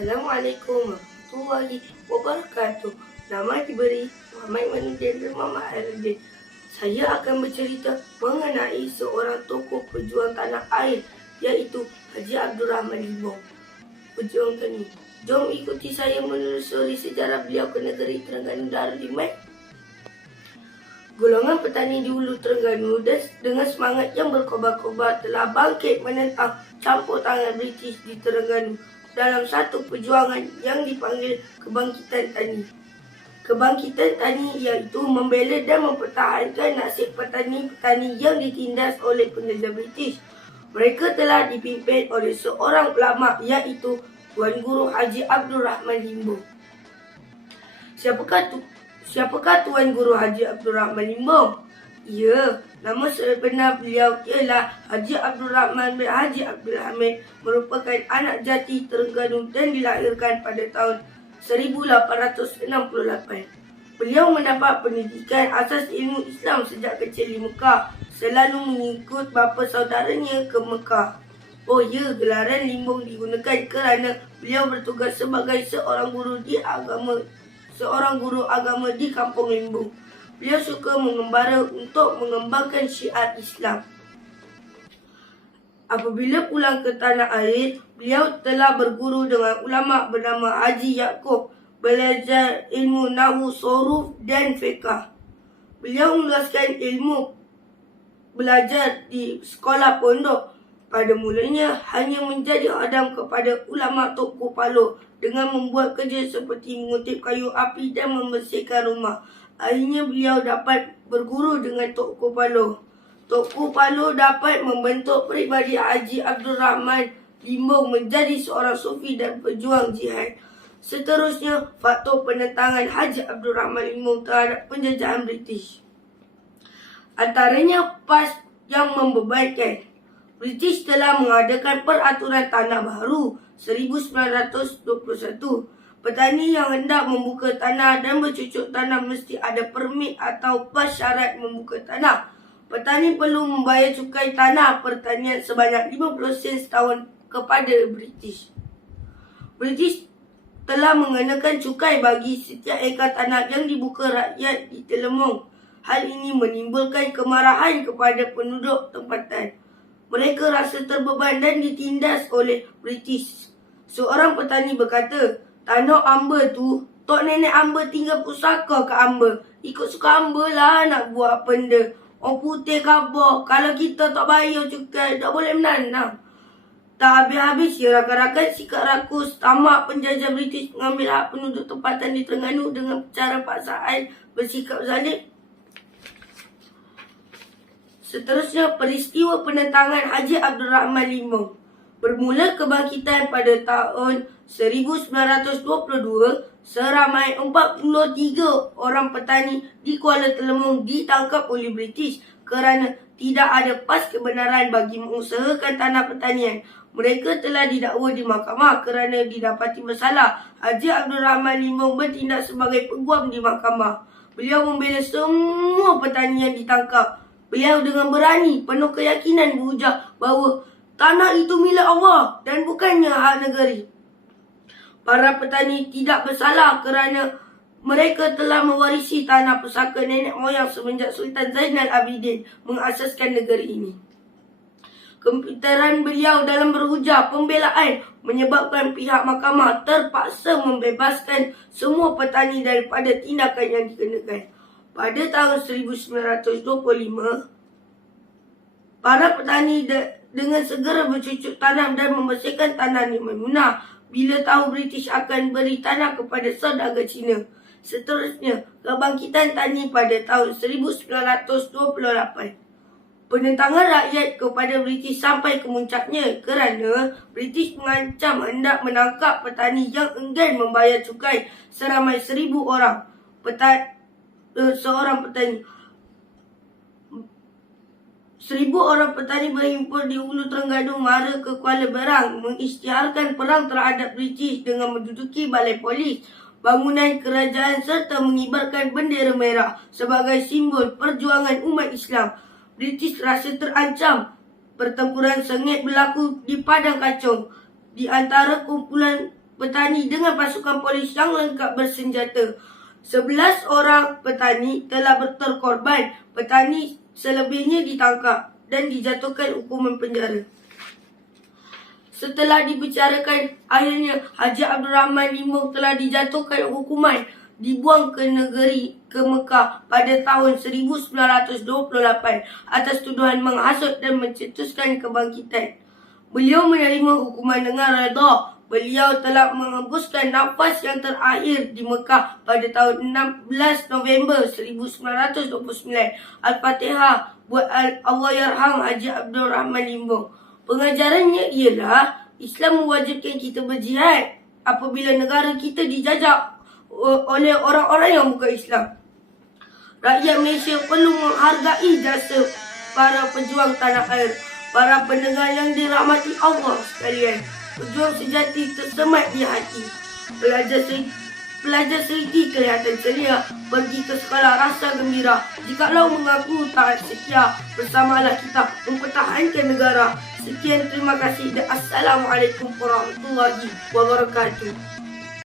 Assalamualaikum warahmatullahi wabarakatuh. Nama diberi Muhammad Manudin dan Muhammad Airudin. Saya akan bercerita mengenai seorang tokoh pejuang tanah air, iaitu Haji Abdul Rahman Limbong, pejuang tani. Jom ikuti saya menelusuri sejarah beliau ke negeri Terengganu Darul Iman. Golongan petani di Hulu Terengganu dengan semangat yang berkobar-kobar telah bangkit menentang campur tangan British di Terengganu dalam satu perjuangan yang dipanggil Kebangkitan Tani. Kebangkitan Tani iaitu membela dan mempertahankan nasib petani-petani yang ditindas oleh penjajah British. Mereka telah dipimpin oleh seorang ulama, iaitu Tuan Guru Haji Abdul Rahman Limbong. Siapakah Tuan Guru Haji Abdul Rahman Limbong? Ya, nama sebenar beliau ialah Haji Abdul Rahman bin Haji Abdul Hamid, merupakan anak jati Terengganu dan dilahirkan pada tahun 1868. Beliau mendapat pendidikan asas ilmu Islam sejak kecil di Mekah, selalu mengikut bapa saudaranya ke Mekah. Oh ya, gelaran Limbong digunakan kerana beliau bertugas sebagai seorang guru agama di kampung Limbong. Beliau suka mengembara untuk mengembangkan syiar Islam. Apabila pulang ke tanah air, beliau telah berguru dengan ulama bernama Haji Yaakob, belajar ilmu nahwu, soruf dan fiqh. Beliau meluaskan ilmu belajar di sekolah pondok. Pada mulanya hanya menjadi khadam kepada ulama Tok Kupalo dengan membuat kerja seperti mengutip kayu api dan membersihkan rumah. Akhirnya beliau dapat berguru dengan Tok Kupalo. Tok Kupalo dapat membentuk peribadi Haji Abdul Rahman Limbong menjadi seorang sufi dan pejuang jihad. Seterusnya, faktor penentangan Haji Abdul Rahman Limbong terhadap penjajahan British. Antaranya PAS yang membebankan. British telah mengadakan peraturan tanah baru 1921. Petani yang hendak membuka tanah dan bercucuk tanah mesti ada permit atau PAS syarat membuka tanah. Petani perlu membayar cukai tanah pertanian sebanyak 50 sen setahun kepada British. British telah mengenakan cukai bagi setiap ekar tanah yang dibuka rakyat di Telemong. Hal ini menimbulkan kemarahan kepada penduduk tempatan. Mereka rasa terbeban dan ditindas oleh British. Seorang petani berkata, "Tanah Amba tu, tok nenek Amba tinggal pusaka ke Amba. Ikut suka Amba lah nak buat benda. Orang putih khabar, kalau kita tak bayar cukai, tak boleh menanam." Tak habis-habis ia rakan-rakan sikap rakus, tamak penjajah British mengambil hak penduduk tempatan di Terengganu dengan cara paksaan bersikap zalim. Seterusnya, peristiwa penentangan Haji Abdul Rahman Limbong. Bermula kebangkitan pada tahun 1922, seramai 43 orang petani di Kuala Telemong ditangkap oleh British kerana tidak ada PAS kebenaran bagi mengusahakan tanah pertanian. Mereka telah didakwa di mahkamah kerana didapati bersalah. Haji Abdul Rahman Limbong bertindak sebagai peguam di mahkamah. Beliau membela semua petani yang ditangkap. Beliau dengan berani, penuh keyakinan berujar bahawa tanah itu milik Allah dan bukannya hak negeri. Para petani tidak bersalah kerana mereka telah mewarisi tanah pusaka nenek moyang semenjak Sultan Zainal Abidin mengasaskan negeri ini. Kepintaran beliau dalam berujar pembelaan menyebabkan pihak mahkamah terpaksa membebaskan semua petani daripada tindakan yang dikenakan. Pada tahun 1925, para petani dengan segera bercucuk tanam dan membersihkan tanah Nek Maimunah bila tahu British akan beri tanah kepada saudagar Cina. Seterusnya, kebangkitan tani pada tahun 1928. Penentangan rakyat kepada British sampai ke muncaknya kerana British mengancam hendak menangkap petani yang enggan membayar cukai seramai 1,000 orang. Seorang petani 1,000 orang petani berhimpun di Hulu Terengganu mara ke Kuala Berang mengisytiharkan perang terhadap British dengan menduduki balai polis, bangunan kerajaan serta mengibarkan bendera merah sebagai simbol perjuangan umat Islam. British rasa terancam. Pertempuran sengit berlaku di Padang Kacong di antara kumpulan petani dengan pasukan polis yang lengkap bersenjata. 11 orang petani telah terkorban. Petani selebihnya ditangkap dan dijatuhkan hukuman penjara. Setelah dibicarakan, akhirnya Haji Abdul Rahman Limbong telah dijatuhkan hukuman dibuang ke Mekah pada tahun 1928 atas tuduhan menghasut dan mencetuskan kebangkitan. Beliau menerima hukuman dengan redha. Beliau telah menghembuskan nafas yang terakhir di Mekah pada tahun 16 November 1929. Al-Fatihah buat Allahyarham Haji Abdul Rahman Limbong. Pengajarannya ialah Islam mewajibkan kita berjihad apabila negara kita dijajah oleh orang-orang yang bukan Islam. Rakyat Malaysia perlu menghargai jasa para pejuang tanah air. Para pendengar yang dirahmati Allah sekalian, pejuang sejati tersemat di hati. Pelajar seriti kelihatan ceria, pergi ke sekolah rasa gembira. Jikalau mengaku taat setia, bersamalah kita mempertahankan negara. Sekian, terima kasih dan Assalamualaikum warahmatullahi wabarakatuh.